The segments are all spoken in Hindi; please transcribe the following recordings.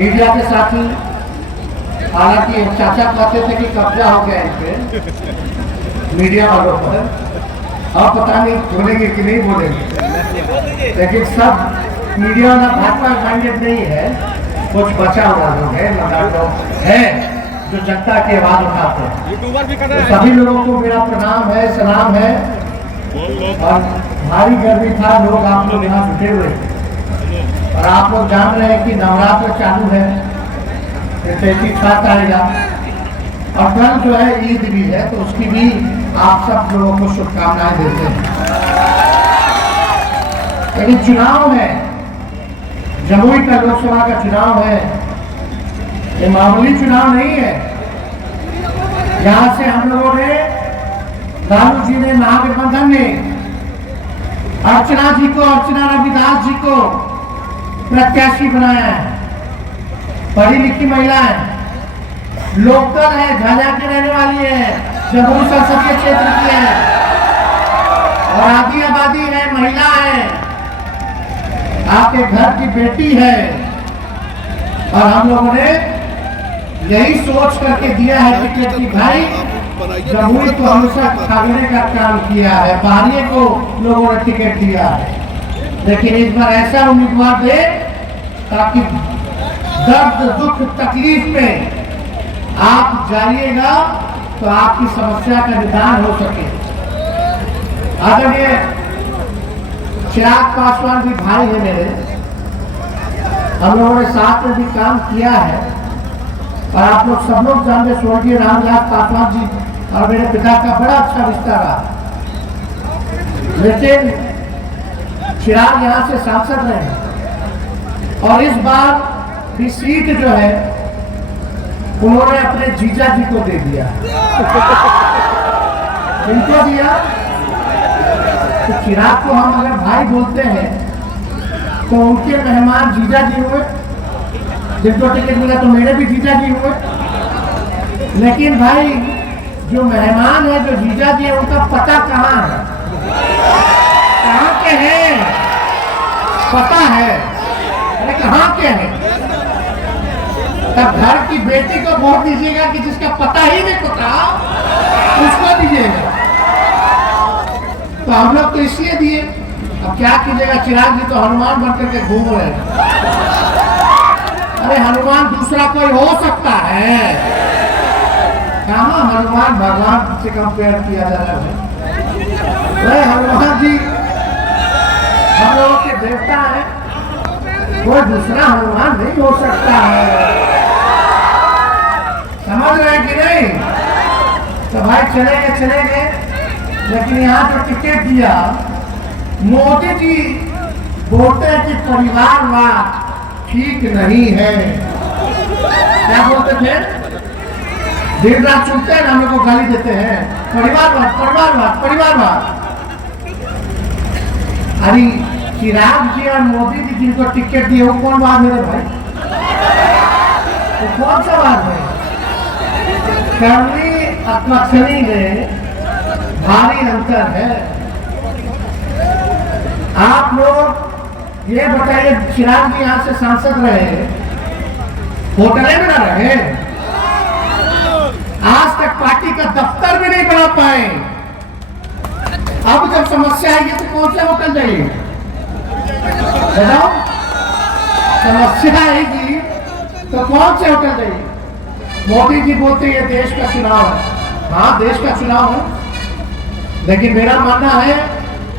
मीडिया के साथी, हालांकि चाचा कहते थे कि कब्जा हो गया इस पे मीडिया वालों पर, अब पता नहीं बोलेंगे कि नहीं बोलेंगे, लेकिन सब मीडिया वाला भाजपा माइंडेड नहीं है, कुछ बचा हुआ लोग है, लोग है जो जनता की आवाज उठाते हैं। तो सभी लोगों को मेरा प्रणाम है, सलाम है। और भारी गर्मी था, लोग आप लोग यहाँ जुटे हुए थे और आप लोग जान रहे हैं कि नवरात्र चालू है, 33 आएगा और कल जो है ईद भी है, तो उसकी भी आप सब लोगों को शुभकामनाएं देते हैं। लेकिन चुनाव है, जमुई का लोकसभा का चुनाव है, ये मामूली चुनाव नहीं है। यहाँ से हम लोगों ने, लालू जी ने, महागठबंधन ने अर्चना जी को, अर्चना रविदास जी को प्रत्याशी बनाया है। पढ़ी लिखी महिला है, लोकल है, झाझा की रहने वाली है, जमुई संसदीय क्षेत्र की है और आधी आबादी है, महिला है, आपके घर की बेटी है। और हम लोगों ने यही सोच करके दिया है टिकट की भाई जमुई को हमेशा खाने का काम किया है, बाहरी को लोगों ने टिकट दिया है, लेकिन इस बार ऐसा उम्मीदवार दे ताकि दर्द दुख तकलीफ में आप जाइएगा तो आपकी समस्या का निदान हो सके। आदरणीय चिराग पासवान भी भाई है मेरे, हम लोगों ने साथ में भी काम किया है और आप लोग सब लोग जानते, स्वर्गीय रामविलास पासवान जी और मेरे पिता का बड़ा अच्छा रिश्ता रहा, लेकिन चिराग यहाँ से सांसद रहे और इस बार भी सीट जो है उन्होंने अपने जीजा जी को दे दिया। इनको दिया तो चिराग को हम अगर भाई बोलते हैं तो उनके मेहमान जीजा जी हुए, जिनको टिकट मिला तो मेरे भी जीजा जी हुए। लेकिन भाई जो मेहमान है, जो जीजा जी है, उनका पता कहाँ है, कहाँ के हैं, पता है, अरे कहाँ के हैं। तब घर की बेटी को वोट दीजिएगा कि जिसका पता ही नहीं पता, उसको दीजिएगा। तो हम लोग तो इसलिए दिए, अब क्या कीजिएगा, चिराग जी तो हनुमान बन करके घूम रहे हैं। अरे हनुमान दूसरा कोई हो सकता है, कहाँ हनुमान भगवान से कंपेयर किया जा रहा है। अरे हनुमान जी हम लोगों के देवता है, कोई दूसरा हनुमान नहीं हो सकता है, समझ रहे कि नहीं। तो भाई चले गए, लेकिन यहाँ जो टिकट दिया, मोदी जी बोलते हैं कि परिवारवाद ठीक नहीं है। क्या बोलते थे, दिन रात सुनते हैं, हम लोग को गाली देते हैं, परिवारवाद परिवारवाद परिवारवाद। अरे चिराग जी और मोदी जी जिनको टिकट दिए वो कौन बात है भाई, वो कौन सा बात है। करनी अकथनी में भारी अंतर है। आप लोग ये बताइए, चिराग जी यहाँ से सांसद रहे, होटलें में ना रहे, आज तक पार्टी का दफ्तर भी नहीं बना पाए। अब जब समस्या आएगी तो कौन से होटल जाइए, बताओ, समस्या आएगी तो कौन से होटल जाइए। मोदी जी बोलते ये देश का चुनाव है, हाँ देश का चुनाव है, लेकिन मेरा मानना है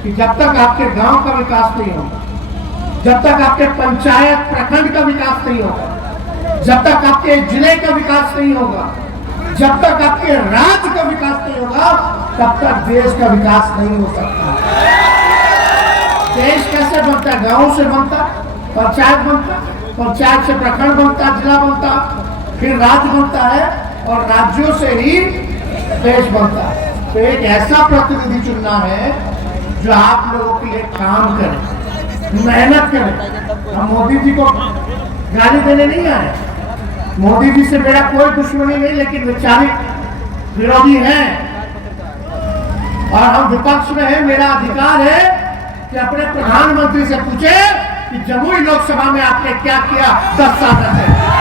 कि जब तक आपके गांव का विकास नहीं होगा, जब तक आपके पंचायत प्रखंड का विकास नहीं होगा, जब तक आपके जिले का विकास नहीं होगा, जब तक आपके राज्य का विकास नहीं होगा, तब तक देश का विकास नहीं हो सकता। देश कैसे बनता है, गांव से बनता, पंचायत बनता, पंचायत से प्रखंड बनता, जिला बनता, फिर राज्य बनता है और राज्यों से ही देश बनता है। तो एक ऐसा प्रतिनिधि चुनना है जो आप लोगों के लिए काम करे, मेहनत करे। हम मोदी जी को गाली देने नहीं आए, मोदी जी से मेरा कोई दुश्मनी नहीं, लेकिन वैचारिक विरोधी हैं और हम विपक्ष में हैं। मेरा अधिकार है कि अपने प्रधानमंत्री से पूछे कि जमुई लोकसभा में आपने क्या किया 10 साल तक।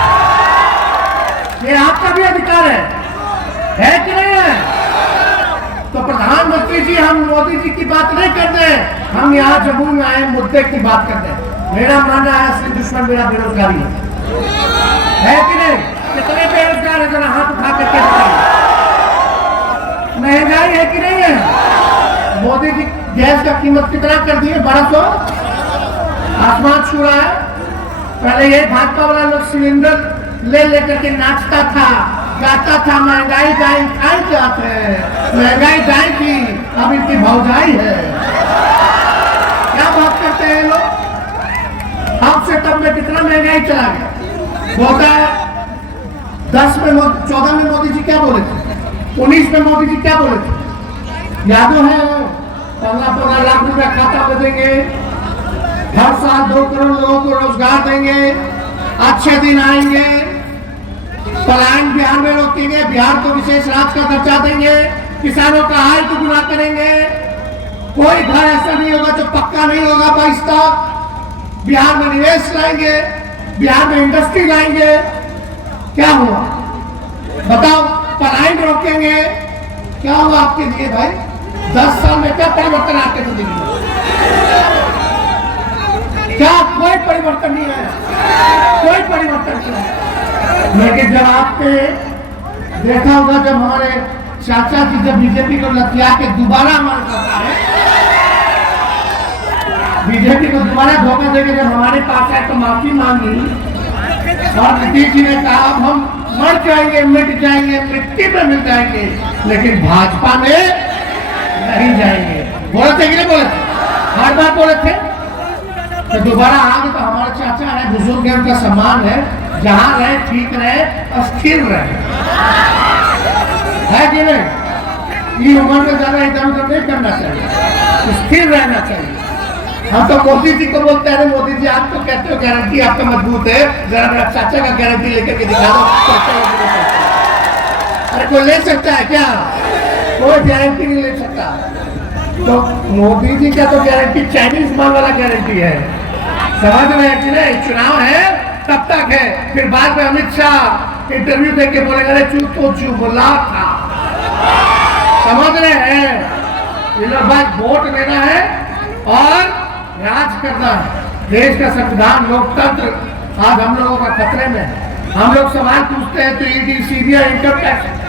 हम मोदी जी की बात नहीं करते हैं, हम यहाँ जम्मू में आए मुद्दे की बात करते हैं। मेरा मानना है असली दुश्मन मेरा बेरोजगारी है कि नहीं? कितने बेरोजगार है जरा हाथ उठा करके बताइए। महंगाई है कि नहीं है? मोदी जी गैस का कीमत कितना कर दिए? 1200, आसमान छू रहा है। पहले ये भाजपा वाला लोग सिलेंडर ले लेकर के नाचता था, गाता था, महंगाई जाए खाई जाते हैं, महंगाई जाएगी, अब इनकी भौजाई है। क्या बात करते हैं लोग? अब से तब में कितना महंगाई चला गया। 2010 में 14 में मोदी जी क्या बोले थे? 19 में मोदी जी क्या बोले थे? यादों है? 15 लाख रुपया खाता में देंगे, हर साल 2 करोड़ लोगों को रोजगार देंगे, अच्छे दिन आएंगे, पलायन बिहार में रोकेंगे, बिहार को विशेष राज्य का दर्जा देंगे, किसानों का आय दुगुना करेंगे, कोई घर ऐसा नहीं होगा जो पक्का नहीं होगा 22 तक, बिहार में निवेश लाएंगे, बिहार में इंडस्ट्री लाएंगे। क्या हुआ बताओ? पलायन रोकेंगे, क्या हुआ आपके लिए भाई? 10 साल में क्या परिवर्तन आपके जिंदगी में? क्या कोई परिवर्तन नहीं है? कोई परिवर्तन नहीं है। लेकिन जब आपने देखा होगा, जब हमारे चाचा जी जब बीजेपी को लतिया के दोबारा हमारे सरकार है, बीजेपी को दोबारा धोखा देके जब हमारे पास आए तो माफी मांगी और नीतीश जी ने कहा अब हम मर जाएंगे, मिट जाएंगे, मिट्टी में मिल जाएंगे, लेकिन भाजपा में नहीं जाएंगे। बोले थे कि नहीं बोले थे? हर बार बोले थे। तो दोबारा आगे तो हमारे चाचा है, बुजुर्ग है, उनका सम्मान है, जहां रहे ठीक रहे, स्थिर रहे, है कि नहीं? ये उम्र में ज्यादा इधर उधर नहीं करना चाहिए, स्थिर रहना चाहिए। हम तो मोदी जी को बोलते हैं, मोदी जी आप तो कहते हो गारंटी आपका मजबूत है, जरा मेरा चाचा का गारंटी लेकर के दिखा दो। अरे कोई ले सकता है क्या? कोई गारंटी नहीं ले सकता। तो मोदी जी का तो गारंटी चाइनीज माल वाला गारंटी है, समझ में कि नहीं? चुनाव है तब तक है, फिर बाद में अमित शाह इंटरव्यू देके बोलेगा अरे चुप तो चुप बोला था। समझ रहे हैं? इन लोग बात वोट लेना है और राज करना है। देश का संविधान लोकतंत्र आज हम लोगों का खतरे में है। हम लोग सवाल पूछते हैं तो ईडी, सीबीआई, इनकम टैक्स